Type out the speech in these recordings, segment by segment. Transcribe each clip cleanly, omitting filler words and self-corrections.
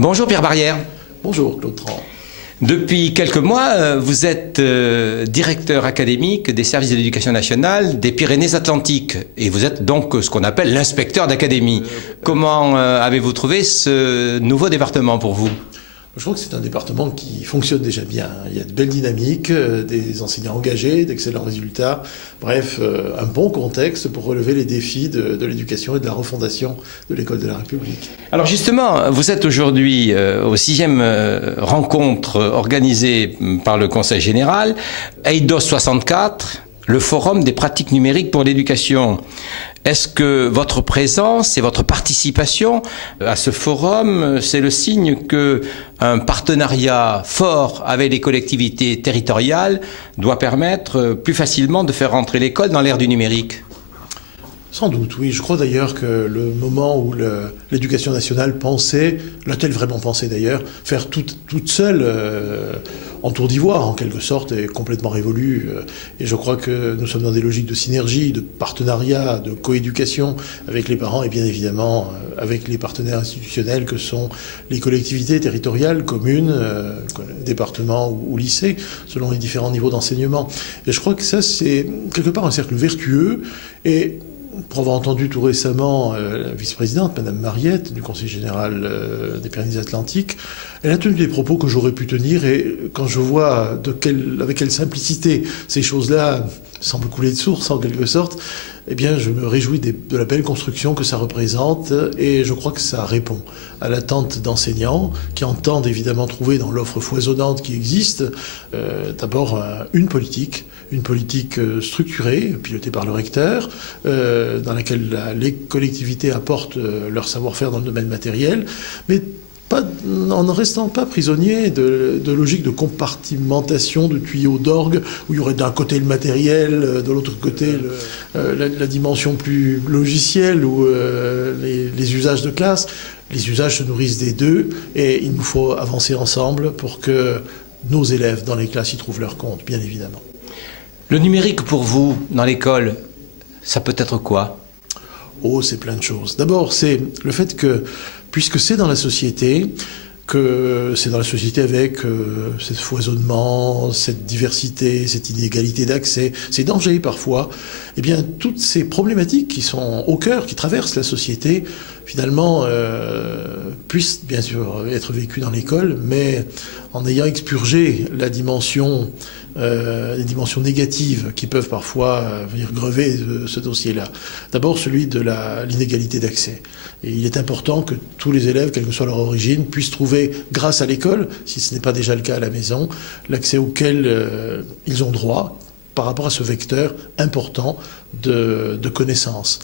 Bonjour Pierre Barrière. Bonjour Claude Tran. Depuis quelques mois, vous êtes directeur académique des services de l'éducation nationale des Pyrénées-Atlantiques et vous êtes donc ce qu'on appelle l'inspecteur d'académie. Comment avez-vous trouvé ce nouveau département pour vous ? Je crois que c'est un département qui fonctionne déjà bien. Il y a de belles dynamiques, des enseignants engagés, d'excellents résultats. Bref, un bon contexte pour relever les défis de l'éducation et de la refondation de l'école de la République. Alors justement, vous êtes aujourd'hui au 6e rencontre organisée par le Conseil général, EIDOS 64, le Forum des pratiques numériques pour l'éducation. Est-ce que votre présence et votre participation à ce forum, c'est le signe qu'un partenariat fort avec les collectivités territoriales doit permettre plus facilement de faire rentrer l'école dans l'ère du numérique ? Sans doute, oui. Je crois d'ailleurs que le moment où l'éducation nationale pensait, l'a-t-elle vraiment pensé d'ailleurs, faire toute seule en tour d'ivoire en quelque sorte est complètement révolu. Et je crois que nous sommes dans des logiques de synergie, de partenariat, de coéducation avec les parents et bien évidemment avec les partenaires institutionnels que sont les collectivités territoriales, communes, départements ou lycées, selon les différents niveaux d'enseignement. Et je crois que ça, c'est quelque part un cercle vertueux. Et pour avoir entendu tout récemment la vice-présidente, Madame Mariette, du Conseil général des Pyrénées-Atlantiques, elle a tenu des propos que j'aurais pu tenir, et quand je vois avec quelle simplicité ces choses-là semblent couler de source en quelque sorte, eh bien je me réjouis de la belle construction que ça représente, et je crois que ça répond à l'attente d'enseignants qui entendent évidemment trouver dans l'offre foisonnante qui existe d'abord une politique structurée, pilotée par le recteur, dans laquelle les collectivités apportent leur savoir-faire dans le domaine matériel, mais en ne restant pas prisonnier de logique de compartimentation, de tuyaux d'orgue, où il y aurait d'un côté le matériel, de l'autre côté la dimension plus logicielle, ou les usages de classe. Les usages se nourrissent des deux, et il nous faut avancer ensemble pour que nos élèves dans les classes y trouvent leur compte, bien évidemment. Le numérique pour vous, dans l'école, ça peut être quoi ? Oh, c'est plein de choses. D'abord, c'est le fait que, puisque c'est dans la société, avec ce foisonnement, cette diversité, cette inégalité d'accès, ces dangers parfois, eh bien, toutes ces problématiques qui sont au cœur, qui traversent la société, finalement, puissent bien sûr être vécues dans l'école, mais en ayant expurgé les dimensions négatives qui peuvent parfois venir grever ce dossier-là. D'abord, celui de l'inégalité d'accès. Et il est important que tous les élèves, quelle que soit leur origine, puissent trouver, grâce à l'école, si ce n'est pas déjà le cas à la maison, l'accès auquel ils ont droit par rapport à ce vecteur important de connaissances.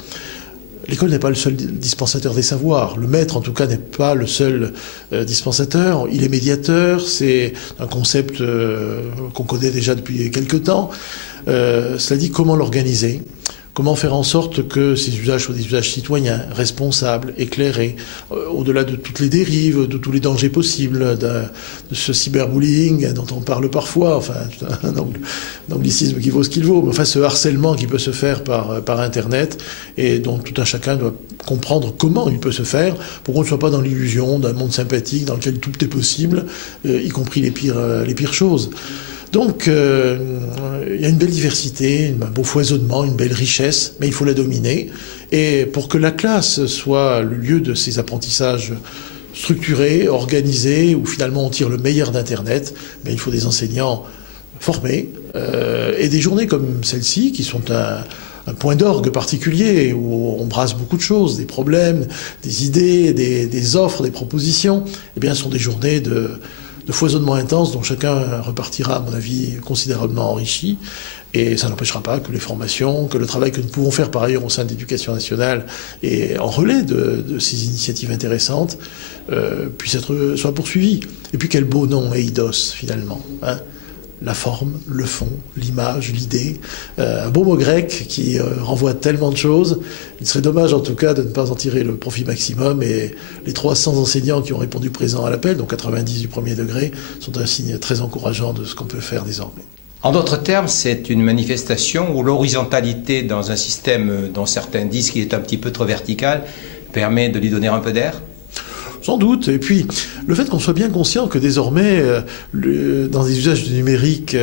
L'école n'est pas le seul dispensateur des savoirs. Le maître, en tout cas, n'est pas le seul dispensateur. Il est médiateur. C'est un concept qu'on connaît déjà depuis quelque temps. Cela dit, comment l'organiser ? Comment faire en sorte que ces usages soient des usages citoyens, responsables, éclairés, au-delà de toutes les dérives, de tous les dangers possibles, de ce cyberbullying dont on parle parfois, enfin, un anglicisme qui vaut ce qu'il vaut, mais enfin, ce harcèlement qui peut se faire par Internet et dont tout un chacun doit comprendre comment il peut se faire pour qu'on ne soit pas dans l'illusion d'un monde sympathique dans lequel tout est possible, y compris les pires choses. Donc, il y a une belle diversité, un beau foisonnement, une belle richesse, mais il faut la dominer. Et pour que la classe soit le lieu de ces apprentissages structurés, organisés, où finalement on tire le meilleur d'Internet, mais il faut des enseignants formés, et des journées comme celle-ci, qui sont un point d'orgue particulier, où on brasse beaucoup de choses, des problèmes, des idées, des offres, des propositions, eh bien, ce sont des journées de foisonnement intense dont chacun repartira, à mon avis, considérablement enrichi. Et ça n'empêchera pas que les formations, que le travail que nous pouvons faire par ailleurs au sein de l'Éducation nationale et en relais de ces initiatives intéressantes soit poursuivi. Et puis quel beau nom, EIDOS, finalement, hein ? La forme, le fond, l'image, l'idée, un beau mot grec qui renvoie tellement de choses. Il serait dommage en tout cas de ne pas en tirer le profit maximum, et les 300 enseignants qui ont répondu présent à l'appel, donc 90 du premier degré, sont un signe très encourageant de ce qu'on peut faire désormais. En d'autres termes, c'est une manifestation où l'horizontalité dans un système dont certains disent qu'il est un petit peu trop vertical permet de lui donner un peu d'air ? Sans doute. Et puis, le fait qu'on soit bien conscient que désormais, dans des usages du numérique,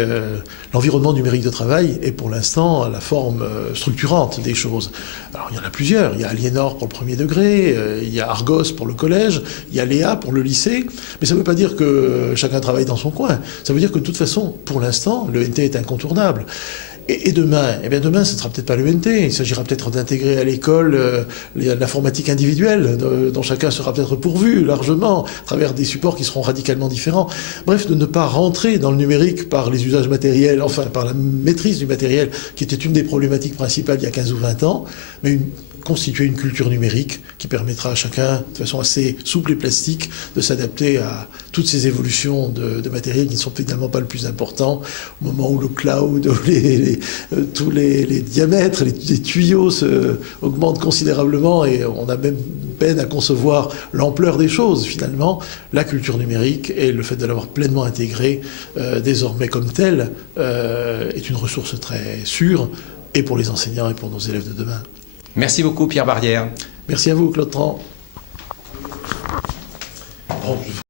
l'environnement numérique de travail est pour l'instant la forme structurante des choses. Alors, il y en a plusieurs. Il y a Aliénor pour le premier degré, il y a Argos pour le collège, il y a Léa pour le lycée. Mais ça ne veut pas dire que chacun travaille dans son coin. Ça veut dire que de toute façon, pour l'instant, le NT est incontournable. Et demain, eh bien demain, ce ne sera peut-être pas l'ENT. Il s'agira peut-être d'intégrer à l'école l'informatique individuelle, dont chacun sera peut-être pourvu largement, à travers des supports qui seront radicalement différents. Bref, de ne pas rentrer dans le numérique par les usages matériels, enfin par la maîtrise du matériel, qui était une des problématiques principales il y a 15 ou 20 ans, mais constituer une culture numérique qui permettra à chacun, de façon assez souple et plastique, de s'adapter à toutes ces évolutions de matériel qui ne sont finalement pas le plus important, au moment où le cloud, tous les diamètres, les tuyaux augmentent considérablement et on a même peine à concevoir l'ampleur des choses. Finalement, la culture numérique et le fait de l'avoir pleinement intégrée désormais comme telle est une ressource très sûre et pour les enseignants et pour nos élèves de demain. Merci beaucoup Pierre Barrière. Merci à vous Claude Tran.